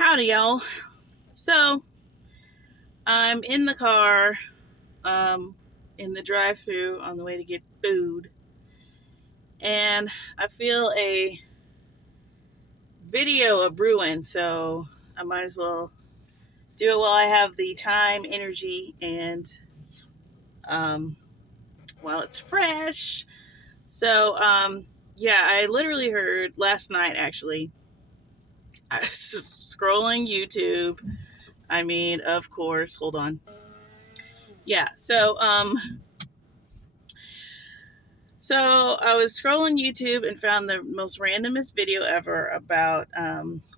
Howdy, y'all. So, I'm in the car, um, in the drive through on the way to get food, and I feel a video of brewing, so I might as well do it while I have the time, energy, and um, while it's fresh. So, yeah, I literally heard last night actually. I was scrolling YouTube. I mean, of course, hold on. Yeah, so I was scrolling YouTube and found the most randomest video ever about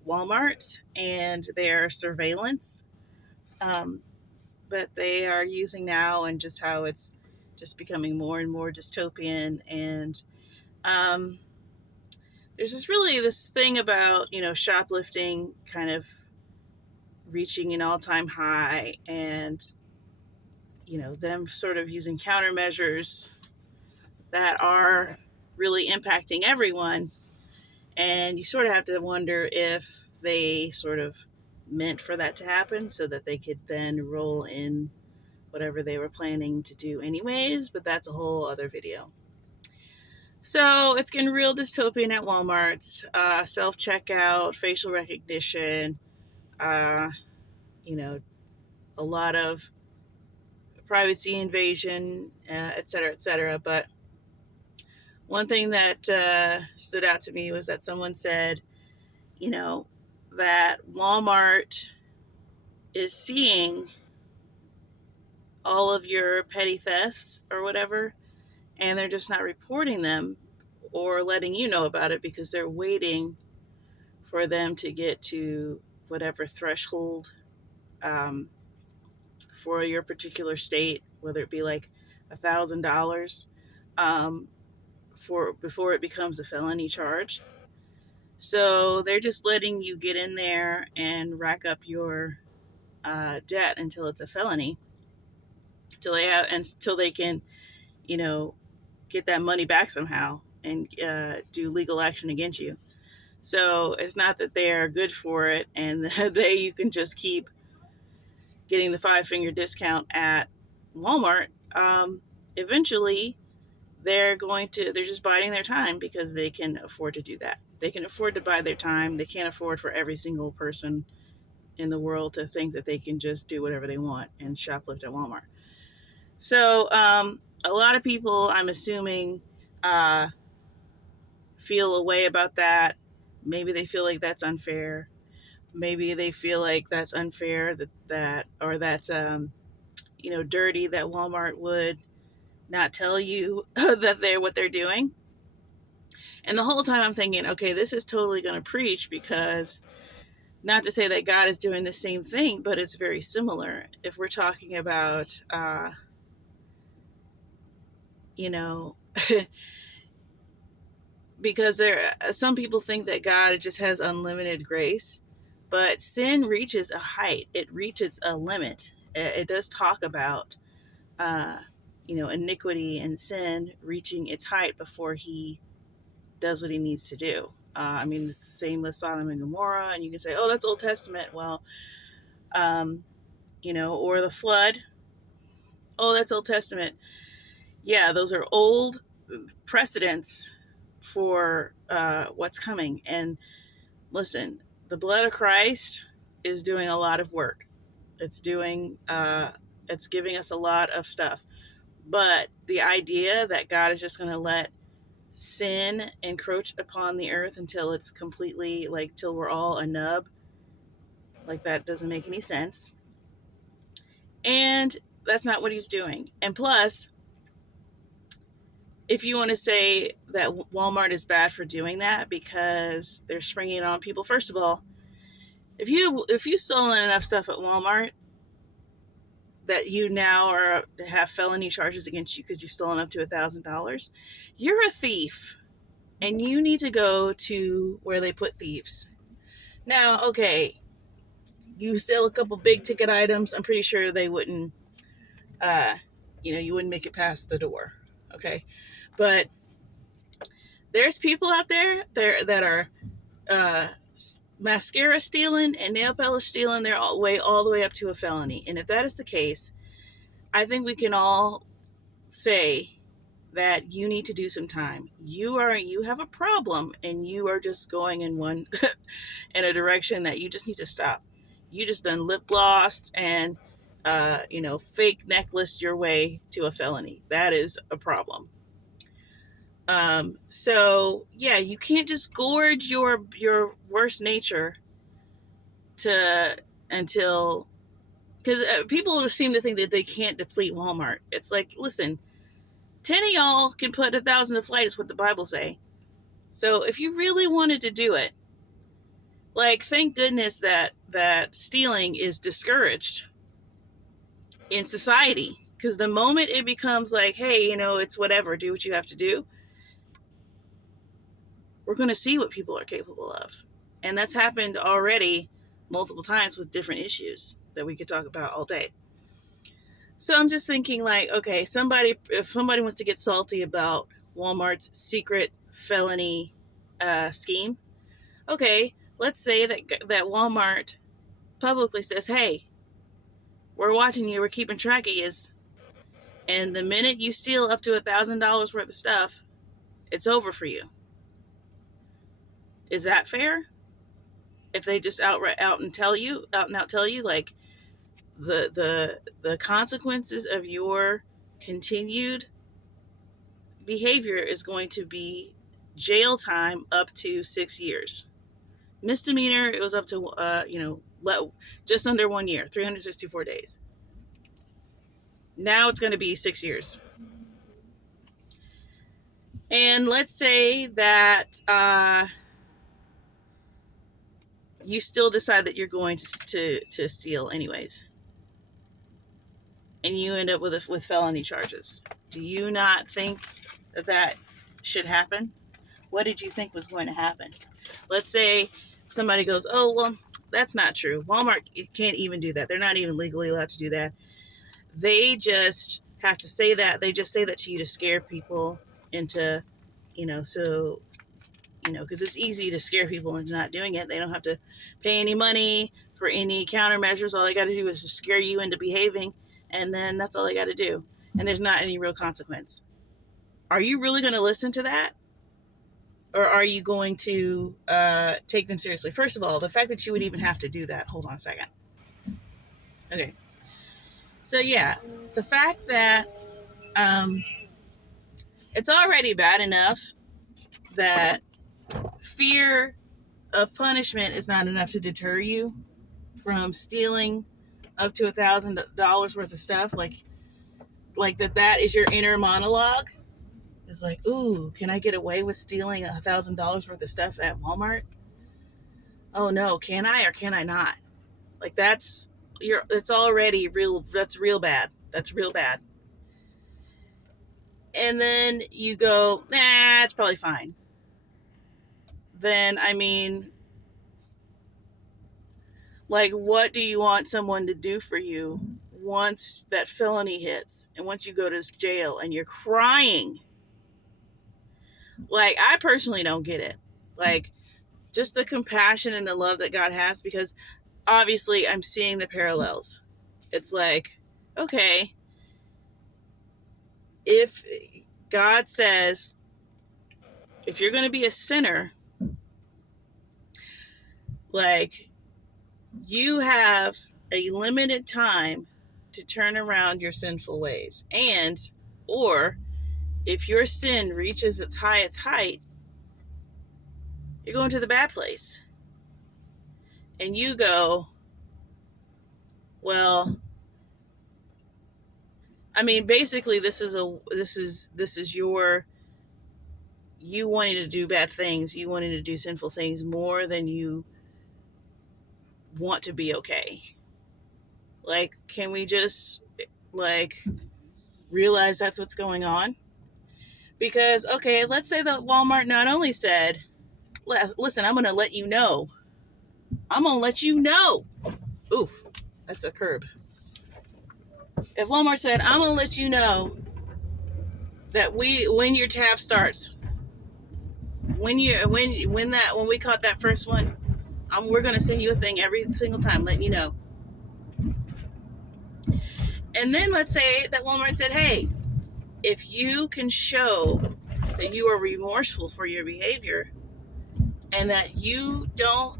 Walmart and their surveillance um, that they are using now, and just how it's just becoming more and more dystopian. And um, there's just really this thing about, shoplifting kind of reaching an all-time high, and them sort of using countermeasures that are really impacting everyone. And you sort of have to wonder if they sort of meant for that to happen so that they could then roll in whatever they were planning to do anyways, but that's a whole other video. So it's getting real dystopian at Walmart. Self-checkout, facial recognition, uh, a lot of privacy invasion, et cetera, et cetera. But one thing that stood out to me was that someone said, you know, that Walmart is seeing all of your petty thefts or whatever, and they're just not reporting them or letting you know about it because they're waiting for them to get to whatever threshold um, for your particular state, whether it be like $1,000 um, for before it becomes a felony charge. So they're just letting you get in there and rack up your debt until it's a felony, until they can, you know, get that money back somehow and do legal action against you. So it's not that they are good for it, and you can just keep getting the 5-finger discount at Walmart. Eventually, they're just biding their time because they can afford to do that. They can afford to buy their time. They can't afford for every single person in the world to think that they can just do whatever they want and shoplift at Walmart. So a lot of people, I'm assuming, uh, feel a way about that. Maybe they feel like that's unfair. Maybe they feel like that's unfair or that's dirty that Walmart would not tell you that they're what they're doing. And the whole time I'm thinking, okay, this is totally going to preach, because not to say that God is doing the same thing, but it's very similar. If we're talking about, you know, because some people think that God just has unlimited grace, but sin reaches a height. It reaches a limit. It does talk about, iniquity and sin reaching its height before he does what he needs to do. I mean, it's the same with Sodom and Gomorrah, and you can say, oh, that's Old Testament. Well, or the flood. Oh, that's Old Testament. Yeah, those are old precedents for what's coming. And listen, the blood of Christ is doing a lot of work. It's giving us a lot of stuff. But the idea that God is just going to let sin encroach upon the earth until it's completely, like, till we're all a nub, like, that doesn't make any sense. And that's not what he's doing. And plus, if you want to say that Walmart is bad for doing that because they're springing it on people, first of all, if you've stolen enough stuff at Walmart that you now have felony charges against you because you've stolen up to $1,000, you're a thief, and you need to go to where they put thieves. Now, okay, you steal a couple big ticket items, I'm pretty sure they wouldn't, you wouldn't make it past the door. Okay, but there's people out there that are, mascara stealing and nail polish stealing, they're all the way up to a felony. And if that is the case, I think we can all say that you need to do some time. You have a problem, and you are just going in one in a direction that you just need to stop. You just done lip glossed and fake necklaced your way to a felony. That is a problem. So yeah, you can't just gorge your worst nature to until because people seem to think that they can't deplete Walmart. It's like, listen, 10 of y'all can put 1,000 to flight is what the Bible say. So if you really wanted to do it, like, thank goodness that stealing is discouraged in society. Because the moment it becomes like, hey, it's whatever, do what you have to do, we're going to see what people are capable of. And that's happened already multiple times with different issues that we could talk about all day. So I'm just thinking, like, okay, if somebody wants to get salty about Walmart's secret felony scheme, okay, let's say that Walmart publicly says, hey, we're watching you, we're keeping track of you, and the minute you steal up to $1,000 worth of stuff, it's over for you. Is that fair? If they just out and out tell you, like, the consequences of your continued behavior is going to be jail time up to 6 years. Misdemeanor, it was up to just under 1 year, 364 days. Now it's going to be 6 years. And let's say that you still decide that you're going to steal anyways, and you end up with felony charges. Do you not think that should happen? What did you think was going to happen? Let's say somebody goes, oh, well, that's not true. Walmart can't even do that. They're not even legally allowed to do that. They just have to say that. They just say that to you to scare people into, because it's easy to scare people into not doing it. They don't have to pay any money for any countermeasures. All they got to do is just scare you into behaving, and then that's all they got to do. And there's not any real consequence. Are you really going to listen to that? Or are you going to take them seriously? First of all, the fact that you would even have to do that. Hold on a second. Okay. So yeah, the fact that it's already bad enough that fear of punishment is not enough to deter you from stealing up to $1,000 worth of stuff. Like that is your inner monologue. It's like, ooh, can I get away with stealing $1,000 worth of stuff at Walmart? Oh no, can I or can I not? Like it's already real. That's real bad. That's real bad. And then you go, nah, it's probably fine. Then, like, what do you want someone to do for you once that felony hits and once you go to jail and you're crying? Like, I personally don't get it. Like, just the compassion and the love that God has, because obviously I'm seeing the parallels. It's like, okay, if God says, if you're going to be a sinner, like, you have a limited time to turn around your sinful ways. Or if your sin reaches its highest height, you're going to the bad place. And you go, well, basically this is you wanting to do bad things, you wanting to do sinful things more than you want to be okay. Like, can we just, like, realize that's what's going on? Because, okay, let's say that Walmart not only said, listen, I'm going to let you know. I'm going to let you know. Oof, that's a curb. If Walmart said, I'm going to let you know that when your tab starts, when we caught that first one, We're going to send you a thing every single time, letting you know. And then let's say that Walmart said, hey, if you can show that you are remorseful for your behavior and that you don't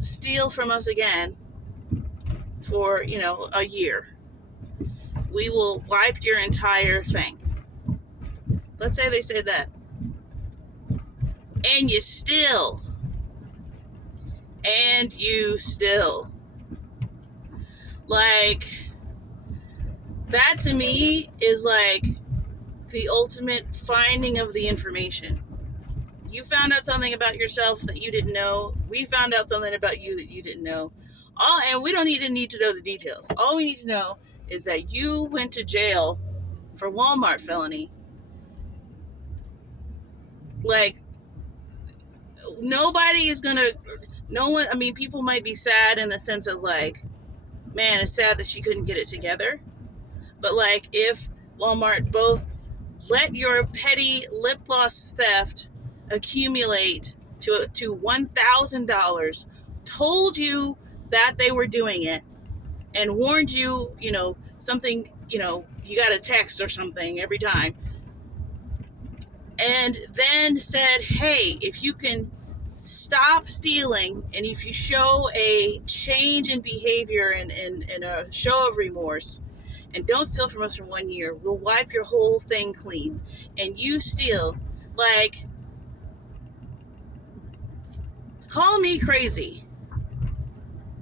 steal from us again for, a year, we will wipe your entire thing. Let's say they said that. And you still. Like, that to me is like the ultimate finding of the information. You found out something about yourself that you didn't know. We found out something about you that you didn't know. And we don't even need to know the details. All we need to know is that you went to jail for Walmart felony. Like, nobody is gonna, no one, I mean, people might be sad in the sense of like, man, it's sad that she couldn't get it together. But like, if Walmart both let your petty lip gloss theft accumulate to $1,000, told you that they were doing it, and warned you, something, you got a text or something every time, and then said, hey, if you can stop stealing and if you show a change in behavior and a show of remorse and don't steal from us for 1 year, we'll wipe your whole thing clean. And you steal, like, call me crazy,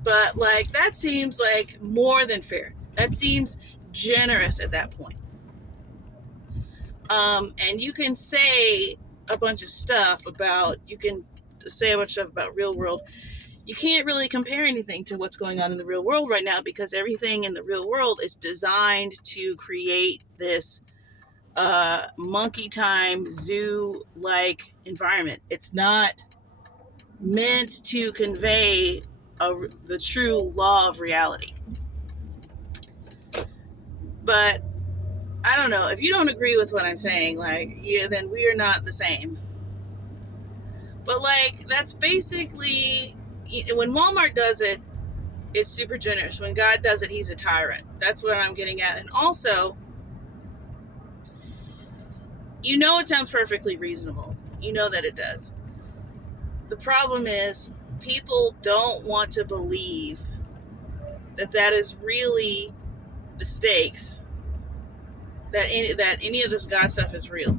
but like, that seems like more than fair. That seems generous at that point. And you can say a bunch of stuff about, real world. You can't really compare anything to what's going on in the real world right now, because everything in the real world is designed to create this monkey time zoo-like environment. It's not meant to convey the true law of reality. But I don't know, if you don't agree with what I'm saying, like, yeah, then we are not the same. But like, that's basically, when Walmart does it, it's super generous. When God does it, he's a tyrant. That's what I'm getting at. And also, it sounds perfectly reasonable. You know that it does. The problem is, people don't want to believe that is really the stakes, that any of this God stuff is real.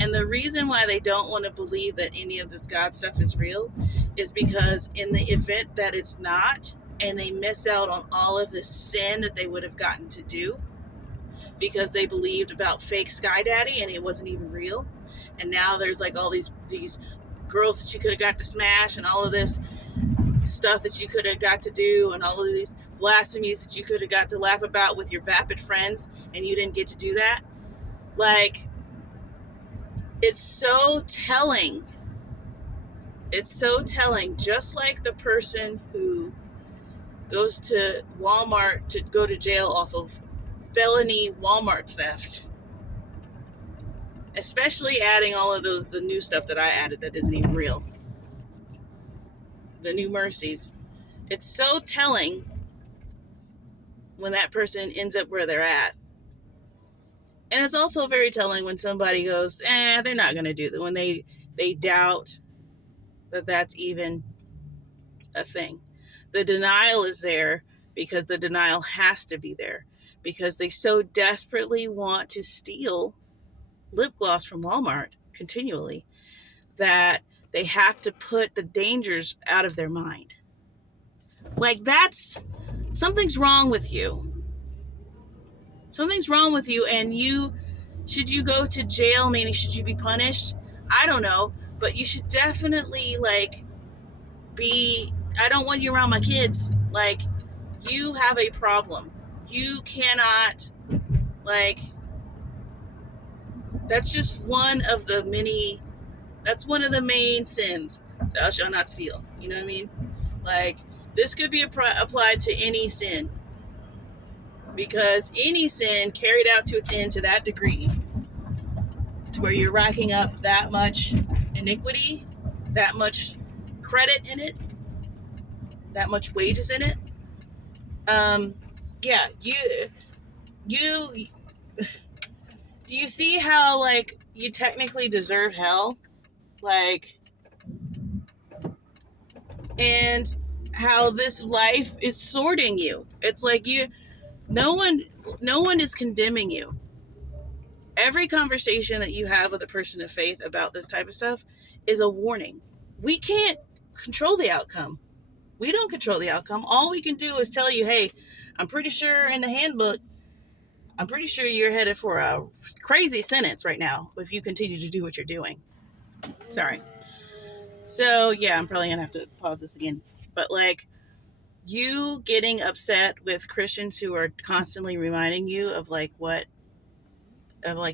And the reason why they don't want to believe that any of this God stuff is real is because in the event that it's not, and they miss out on all of the sin that they would have gotten to do because they believed about fake Sky Daddy and it wasn't even real. And now there's like all these girls that you could have got to smash, and all of this stuff that you could have got to do, and all of these blasphemies that you could have got to laugh about with your vapid friends, and you didn't get to do that. Like, it's so telling. It's so telling. Just like the person who goes to Walmart to go to jail off of felony Walmart theft, especially adding all of the new stuff that I added that isn't even real, the new mercies. It's so telling when that person ends up where they're at. And it's also very telling when somebody goes, they're not going to do that, when they doubt that that's even a thing. The denial is there because the denial has to be there, because they so desperately want to steal lip gloss from Walmart continually that they have to put the dangers out of their mind. Like, something's wrong with you. Something's wrong with you, and should you go to jail, meaning should you be punished? I don't know, but you should definitely, like, I don't want you around my kids. Like, you have a problem. You cannot, like, that's just one of the main sins. Thou shalt not steal. You know what I mean? Like, this could be applied to any sin, because any sin carried out to its end to that degree, to where you're racking up that much iniquity, that much credit in it, that much weight is in it. Yeah, you do you see how like you technically deserve hell, like, and how this life is sorting you? It's like no one no one is condemning you. Every conversation that you have with a person of faith about this type of stuff is a warning. We can't control the outcome. We don't control the outcome. All we can do is tell you, hey, I'm pretty sure in the handbook, I'm pretty sure you're headed for a crazy sentence right now if you continue to do what you're doing. Sorry. So, yeah, I'm probably going to have to pause this again. But, like, you getting upset with Christians who are constantly reminding you of, like,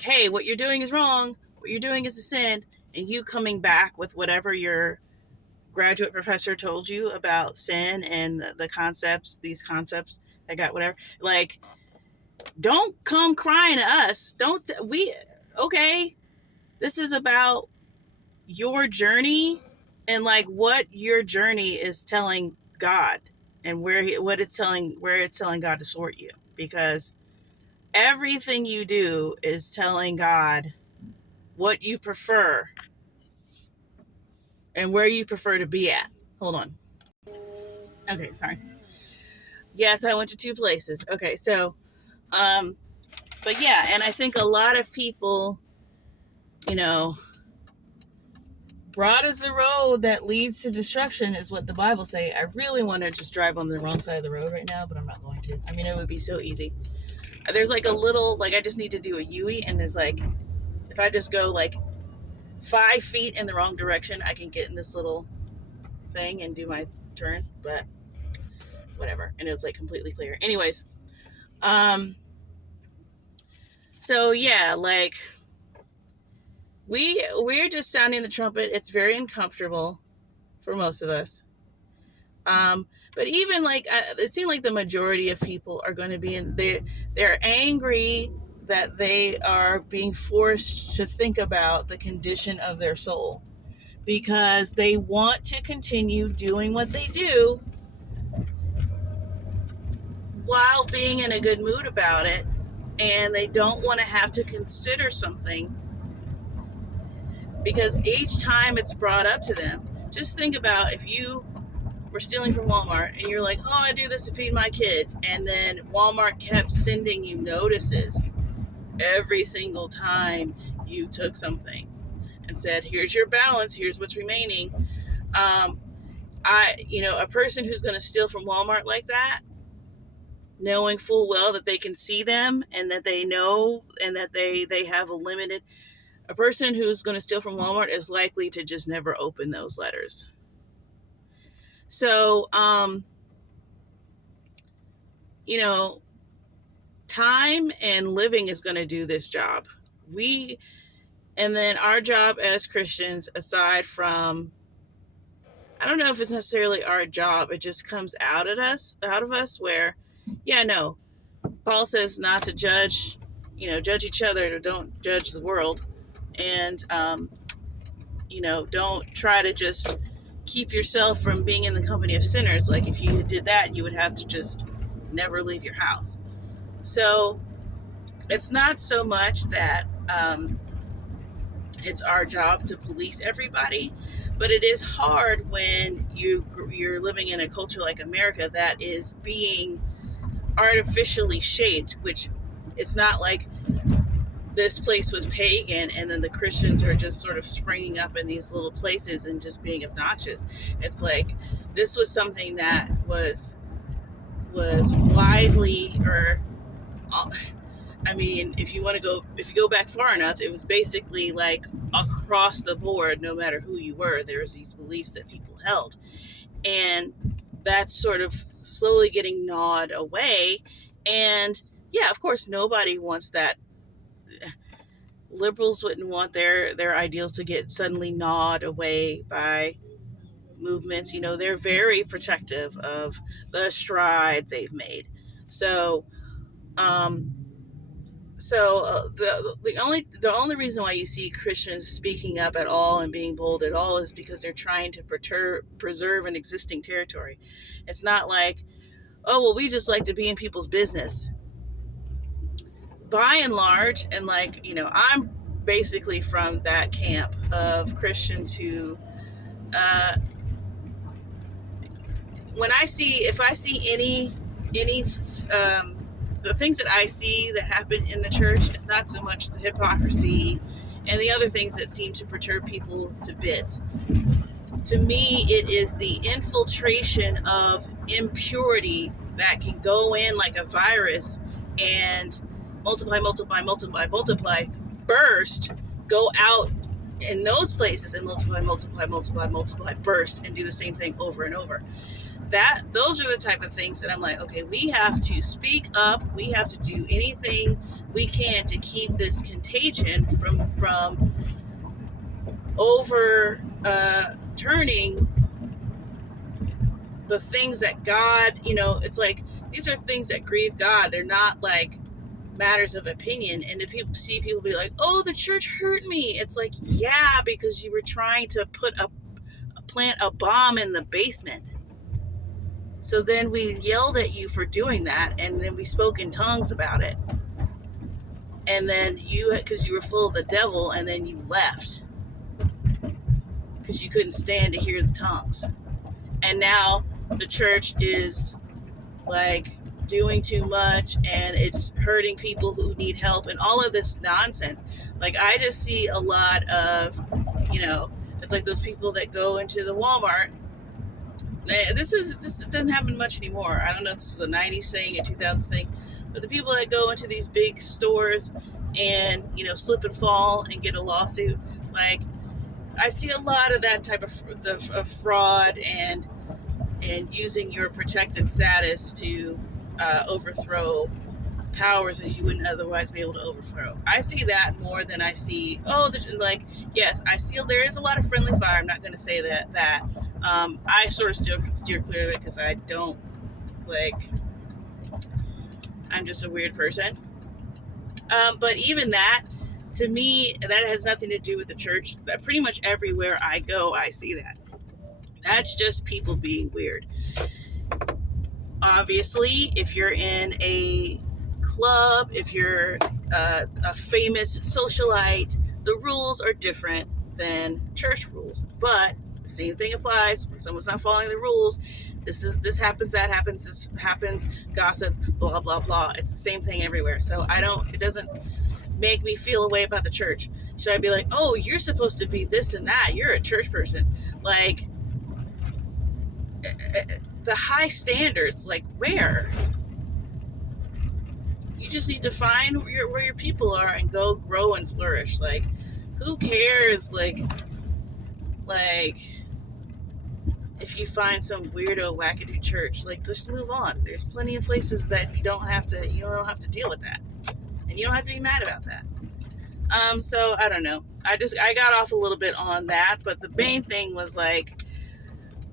hey, what you're doing is wrong. What you're doing is a sin. And you coming back with whatever your graduate professor told you about sin and the concepts, these concepts, I got whatever. Like, don't come crying to us. Okay, this is about your journey and like what your journey is telling God and where it's telling God to sort you, because everything you do is telling God what you prefer and where you prefer to be at. Hold on. Okay, sorry. Yes, I went to two places. Okay, so but yeah, and I think a lot of people, you know, broad is the road that leads to destruction is what the Bible say. I really want to just drive on the wrong side of the road right now, but I'm not going to. I mean, it would be so easy. There's like a little, like I just need to do a U-turn, and there's like, if I just go like 5 feet in the wrong direction, I can get in this little thing and do my turn, but whatever. And it was like completely clear. Anyways, so yeah, like we're just sounding the trumpet. It's very uncomfortable for most of us. But even like it seems like the majority of people are going to be they're angry that they are being forced to think about the condition of their soul because they want to continue doing what they do while being in a good mood about it, and they don't want to have to consider something because each time it's brought up to them. Just think about if you were stealing from Walmart and you're like, oh, I do this to feed my kids, and then Walmart kept sending you notices every single time you took something and said, here's your balance, here's what's remaining. A person who's going to steal from Walmart like that, knowing full well that they can see them and that they know and that they have a person who's going to steal from Walmart is likely to just never open those letters. So, time and living is going to do this job. And then our job as Christians, aside from, I don't know if it's necessarily our job, it just comes out of us where, Paul says not to judge each other, don't judge the world. And, don't try to just keep yourself from being in the company of sinners. Like if you did that, you would have to just never leave your house. So it's not so much that it's our job to police everybody, but it is hard when you're living in a culture like America that is being artificially shaped, which it's not like this place was pagan and then the Christians are just sort of springing up in these little places and just being obnoxious. It's like this was something that was widely, if you go back far enough, it was basically like across the board, no matter who you were, there's these beliefs that people held. And that's sort of slowly getting gnawed away. And yeah, of course, nobody wants that. Liberals wouldn't want their ideals to get suddenly gnawed away by movements. They're very protective of the strides they've made. So, the only reason why you see Christians speaking up at all and being bold at all is because they're trying to preserve an existing territory. It's not like, oh well, we just like to be in people's business. By and large, and like, I'm basically from that camp of Christians who, uh, if I see any the things that I see that happen in the church, it's not so much the hypocrisy and the other things that seem to perturb people to bits. To me, it is the infiltration of impurity that can go in like a virus and multiply, burst, go out in those places and multiply, burst, and do the same thing over and over. Those are the type of things that I'm like, okay, we have to speak up. We have to do anything we can to keep this contagion from overturning the things that God, it's like, these are things that grieve God. They're not like matters of opinion. And if people be like, oh, the church hurt me. It's like, yeah, because you were trying to plant a bomb in the basement. So then we yelled at you for doing that, and then we spoke in tongues about it. And then because you were full of the devil, and then you left because you couldn't stand to hear the tongues. And now the church is like doing too much, and it's hurting people who need help, and all of this nonsense. Like, I just see a lot of, it's like those people that go into the Walmart. This doesn't happen much anymore. I don't know if this is a 90s thing, a 2000s thing, but the people that go into these big stores and, slip and fall and get a lawsuit, like, I see a lot of that type of fraud and using your protected status to overthrow powers that you wouldn't otherwise be able to overthrow. I see that more than I see, yes, I see there is a lot of friendly fire. I'm not going to say that. I sort of steer clear of it because I don't, I'm just a weird person. But even that, to me, that has nothing to do with the church. That pretty much everywhere I go, I see that. That's just people being weird. Obviously, if you're in a club, if you're a famous socialite, the rules are different than church rules. But the same thing applies when someone's not following the rules. This happens, that happens, this happens, gossip, blah, blah, blah. It's the same thing everywhere. So it doesn't make me feel a way about the church. Should I be like, oh, you're supposed to be this and that, you're a church person? Like, the high standards, like, where? You just need to find where your people are and go grow and flourish. Like, who cares? Like if you find some weirdo wackadoo church, like, just move on. There's plenty of places that you don't have to deal with that, and you don't have to be mad about that. So I don't know. I got off a little bit on that, but the main thing was like,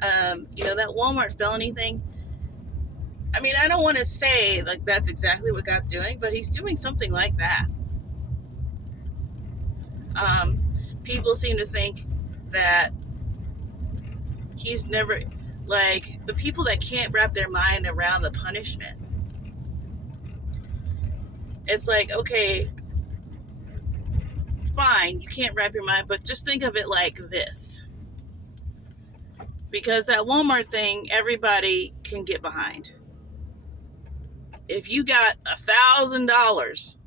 that Walmart felony thing. I mean, I don't want to say like that's exactly what God's doing, but he's doing something like that. People seem to think that he's never, like, the people that can't wrap their mind around the punishment. It's like, okay, fine, you can't wrap your mind, but just think of it like this. Because that Walmart thing, everybody can get behind. If you got $1,000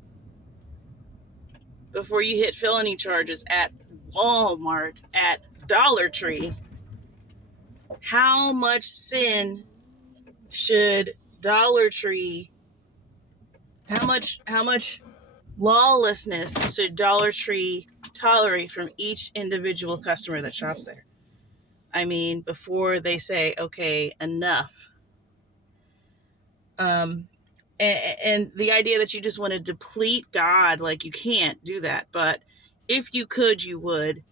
before you hit felony charges at Walmart, at Dollar Tree, how much sin should Dollar Tree, how much lawlessness should Dollar Tree tolerate from each individual customer that shops there? I mean, before they say, okay, enough. And the idea that you just want to deplete God, like, you can't do that. But if you could, you would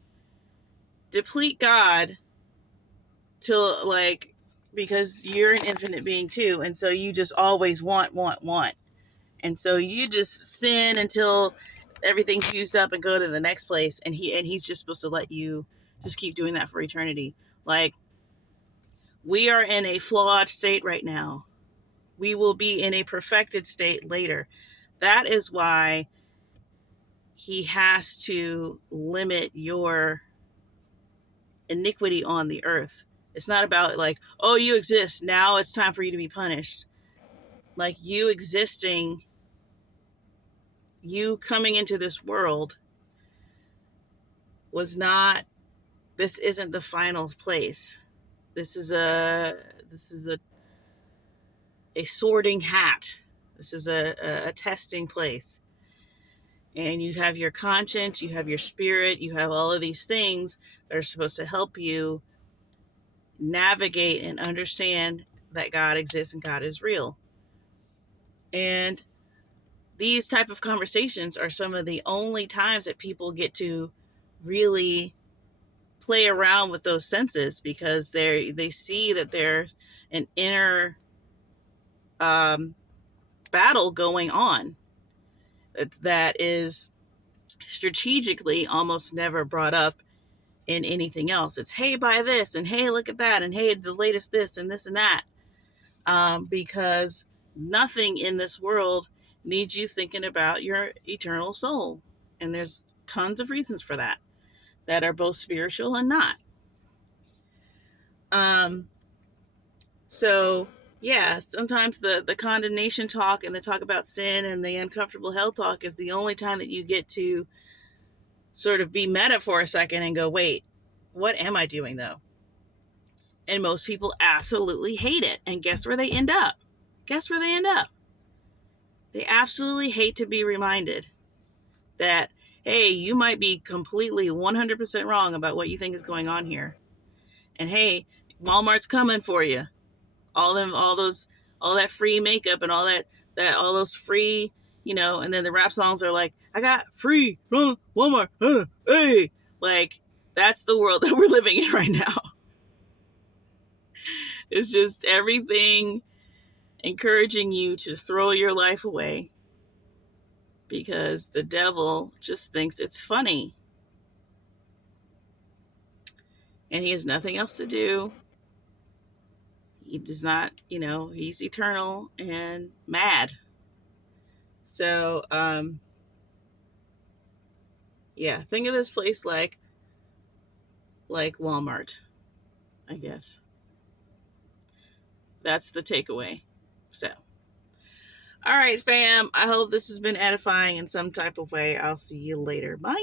deplete God till, like, because you're an infinite being too. And so you just always want. And so you just sin until everything's used up and go to the next place. And he's just supposed to let you just keep doing that for eternity. Like, we are in a flawed state right now. We will be in a perfected state later. That is why he has to limit your iniquity on the earth. It's not about like, oh, you exist, now it's time for you to be punished. Like, you existing, you coming into this world was not, this isn't the final place. This is a sorting hat. This is a testing place. And you have your conscience, you have your spirit, you have all of these things that are supposed to help you navigate and understand that God exists and God is real. And these type of conversations are some of the only times that people get to really play around with those senses, because they see that there's an inner battle going on that is strategically almost never brought up in anything else. It's, hey, buy this, and hey, look at that, and hey, the latest this and this and that, because nothing in this world needs you thinking about your eternal soul. And there's tons of reasons for that are both spiritual and not. So yeah, sometimes the condemnation talk and the talk about sin and the uncomfortable hell talk is the only time that you get to sort of be meta for a second and go, wait, what am I doing though? And most people absolutely hate it. And guess where they end up? Guess where they end up? They absolutely hate to be reminded that, hey, you might be completely 100% wrong about what you think is going on here. And hey, Walmart's coming for you. All that free makeup and all all those free, and then the rap songs are like, I got free from Walmart. Hey, like, that's the world that we're living in right now. It's just everything encouraging you to throw your life away because the devil just thinks it's funny. And he has nothing else to do. He does not, he's eternal and mad. So, yeah, think of this place like Walmart, I guess. That's the takeaway. So, all right, fam. I hope this has been edifying in some type of way. I'll see you later. Bye.